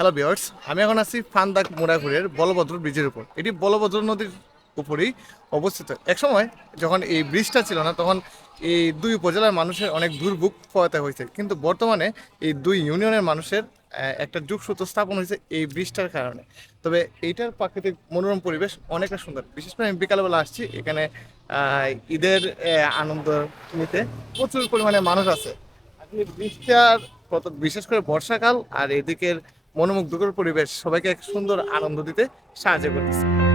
Hello বিয়ার্স আমি এখন আছি ফান্দাক মুড়াঘুরের বলভদ্র ব্রিজের উপর। এটি বলভদ্র নদীর উপরেই অবস্থিত। একসময় যখন এই ব্রিজটা ছিল না, তখন এই দুই উপজেলার মানুষের অনেক দুর্ভোগ পোয়াতে হয়েছে। কিন্তু বর্তমানে এই দুই ইউনিয়নের মানুষের একটা যুগসূত্র স্থাপন হয়েছে এই ব্রিজটার কারণে। তবে এইটার প্রাকৃতিক মনোরম পরিবেশ অনেকটা সুন্দর। বিশেষ করে আমি বিকালবেলা আসছি। এখানে ঈদের আনন্দ নিতে প্রচুর পরিমাণে মানুষ আছে। আসলে ব্রিজটার বিশেষ করে বর্ষাকাল আর এদিকের মনোমুগ্ধকর পরিবেশ সবাইকে এক সুন্দর আনন্দ দিতে সাহায্য করতেছে।